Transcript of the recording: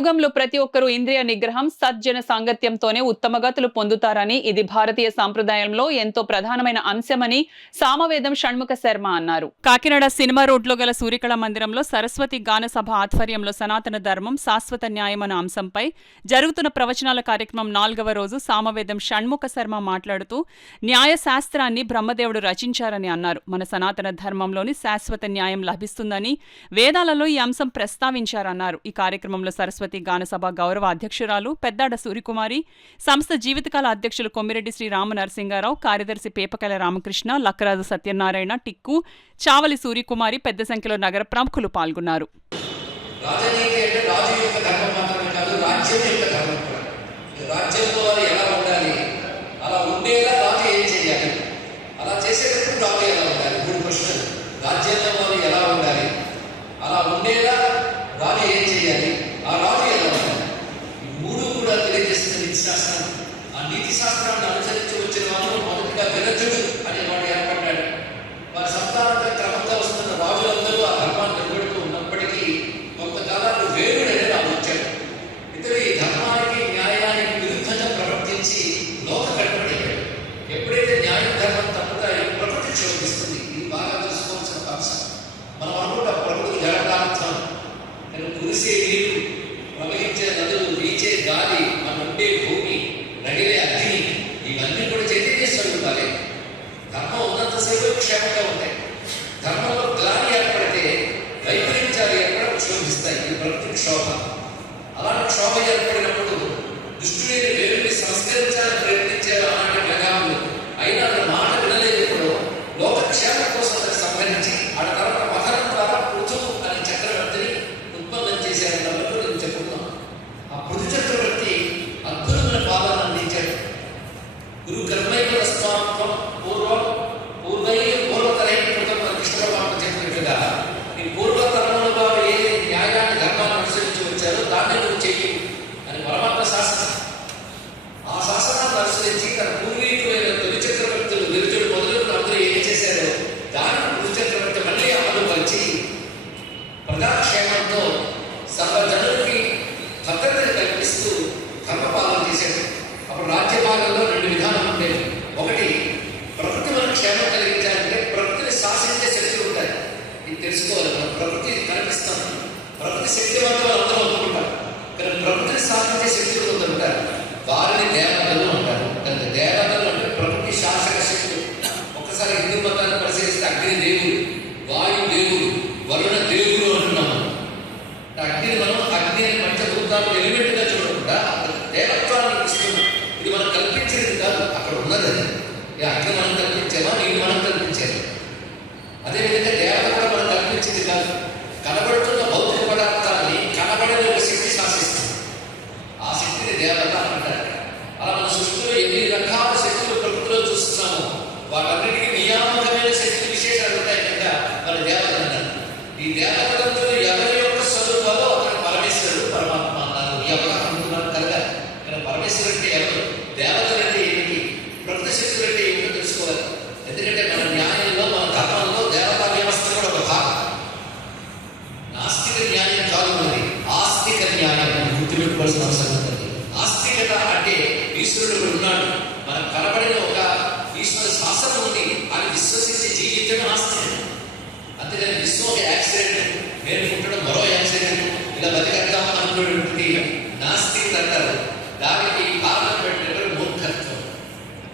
కలియుగంలో ప్రతి ఒక్కరూ ఇంద్రియ నిగ్రహం, సజ్జన సాంగత్యంతోనే ఉత్తమగతులు పొందుతారని, ఇది భారతీయ సాంప్రదాయంలో ఎంతో ప్రధానమైన అంశమని సామవేదం షణ్ముఖ శర్మ అన్నారు. కాకినాడ సినిమా రోడ్లో గల సూర్యకళ మందిరంలో సరస్వతి గాన సభ ఆధ్వర్యంలో సనాతన ధర్మం, శాశ్వత న్యాయం అనే అంశంపై జరుగుతున్న ప్రవచనాల కార్యక్రమం 4వ రోజు సామవేదం షణ్ముఖ శర్మ మాట్లాడుతూ న్యాయ శాస్త్రాన్ని బ్రహ్మదేవుడు రచించారని అన్నారు. మన సనాతన ధర్మంలోని శాశ్వత న్యాయం లభిస్తుందని వేదాలలో ఈ అంశం ప్రస్తావించారన్నారు. ఈ కార్యక్రమంలో సరస్వతి గానసభ గౌరవ అధ్యక్షురాలు పెద్దాడ సూర్యకుమారి, సంస్థ జీవితకాల అధ్యక్షులు కొమ్మిరెడ్డి శ్రీ రామనరసింగారావు, కార్యదర్శి పేపకల రామకృష్ణ, లక్కరాజు సత్యనారాయణ, టిక్కు, చావలి సూర్యకుమారి, పెద్ద సంఖ్యలో నగర ప్రముఖులు పాల్గొన్నారు. నీతి శాస్త్రాన్ని అనుసరించి వచ్చిన వాళ్ళు మొదటిగా విరజుడు అనేవాడు ఏర్పడ్డాడు. వారి సంతానంతో క్రమంగా వస్తున్న రాజులందరూ ఆ ధర్మాన్ని నిలబెడుతూ ఉన్నప్పటికీ కొంతకాలాలు వేరుడు అనేది వచ్చాడు. ఇతడు ఈ ధర్మానికి న్యాయానికి విరుద్ధంగా ప్రవర్తించి లోక కట్టుబడిపోయాడు. ఎప్పుడైతే న్యాయం ధర్మం తప్పుతాయో ప్రకృతి క్షోభిస్తుంది. ఇది బాగా తెలుసుకోవాల్సిన అంశం. మనం అనుకుంటాం ప్రకృతి జలదార్థం, నేను కురిసే నీరు, ప్రవహించే నదులు, వీచే గాలి, మన ఉండే భూమి, నగిలే అగ్ని, ఇవన్నీ కూడా చైతన్య స్వరూపాలే. ధర్మం ఉన్నంతసేపు క్షేమంగా ఉంటాయి. ధర్మంలో గ్లాని ఏర్పడితే వైపరీత్యాలు ఏర్పడ క్షోభిస్తాయి. ఇది ప్రకృతి క్షోభ. అలాంటి క్షోభ ఏర్పడినప్పుడు దుష్టులేని వేరుని సంస్కరించాలని ప్రయత్నించారు అలాంటి గ్రహాలు. అయినా అతని మాట వినలేనప్పుడు లోక క్షేమం కోసం అతను సంహరించి ఆ తర్వాత మకరం ద్వారా పృథువు అనే చక్రవర్తిని ఉత్పన్నం చేశారన్నప్పుడు నేను చెప్పుకున్నాను. ఆ పృథు చక్రవర్తి అద్భుతమైన పాలన అందించాడు. గురు కర్మైకస్వాత్వం పూర్వతరై కృష్ణబాబు చెప్పినట్టుగా ఈ పూర్వతరంలో వారు ఏ న్యాయాన్ని ధర్మాన్ని అనుసరించి వచ్చారో దాన్ని నువ్వు చెయ్యి అని పరమాత్మ శాసనం. ఆ శాసనాన్ని అనుసరించి తన పూర్వీకులైన తొలి చక్రవర్తులు విరుజుడు మొదలు అందరూ ఏం చేశారో దాన్ని పృథు చక్రవర్తి మళ్ళీ అమలు పరిచి ప్రజాక్షేమంతో సర్వజనులకి భద్రతను కల్పిస్తూ ధర్మపాలన చేశాడు. అప్పుడు రాజ్యభాగంలో 2 విధానం ఉండేవి. ఒకటి, ప్రకృతి మనం క్షేమం కలిగించాలంటే ప్రకృతిని శాసించే శక్తులు ఉంటాయి. ఇది తెలుసుకోవాలి. మనం ప్రకృతి కనిపిస్తాం, ప్రకృతి శక్తివంతం అందరూ అనుకుంటాం. కానీ ప్రకృతిని శాసించే శక్తులు కొందరు ఉంటారు. వారిని దేవతలు అంటారు. అంటే దేవతలు అంటే ప్రకృతి శాసక శక్తులు. ఒక్కసారి హిందూ మతాన్ని పరిశీలిస్తే అగ్ని దేవుడు, వాయు దేవుడు, వరుణ దేవుడు అంటున్నాము. అగ్నిని మనం అగ్ని అని పంచభూతాలు ఎలిమెంట్గా చూడకుండా దేవత్వాన్ని ఇస్తున్నాం. ఇది మనం కల్పించేది కాదు, అక్కడ ఉన్నది. అది అగ్ని మనం కల్పించామా, నీళ్ళు మనం కల్పించాము. అదేవిధంగా దేవత కూడా మనం కల్పించేది కాదు. కనబడుతున్న భౌతిక పదార్థాన్ని కనబడని ఒక శక్తి శాసిస్తుంది. ఆ శక్తిని దేవత అంటారు. అలా మన సృష్టిలో ఎన్ని రకాల శక్తులు ప్రకృతిలో చూస్తున్నామో వాటన్నిటికీ నియామకమైన శక్తి విశేషాలు ఉంటాయి కనుక మన దేవత అన్నారు. ఈ దేవతలందరూ ఎవరి యొక్క స్వరూపాలో అతను పరమేశ్వరుడు, పరమాత్మ అన్నారు. ఈ అవగాహన కలగాలి. కానీ పరమేశ్వరుడు అంటే ఎవరు, దేవతలు అంటే ఏమిటి, ప్రకృతి శక్తులు అంటే ఏమిటో తెలుసుకోవాలి. ఎందుకంటే మన న్యాయంలో, మన ధర్మంలో దేవతా వ్యవస్థ కూడా ఒక భాగం. నాస్తిక న్యాయం కాదు, మరి ఆస్తిక న్యాయం గుర్తుపెట్టుకోవాల్సిన అవసరం ఉంటుంది. ఆస్తికత అంటే ఈశ్వరుడు ఉన్నాడు, మనకు కనబడిన ఒక ఈశ్వర శాసనం ఉంది, అని విశ్వసించి జీవించడం ఆస్తికత. అంతేగాని విశ్వం ఒక యాక్సిడెంట్, నేను పుట్టడం మరో యాక్సిడెంట్, ఇలా బతికేద్దామని అనుకునేటువంటి నాస్తికత అంటారు.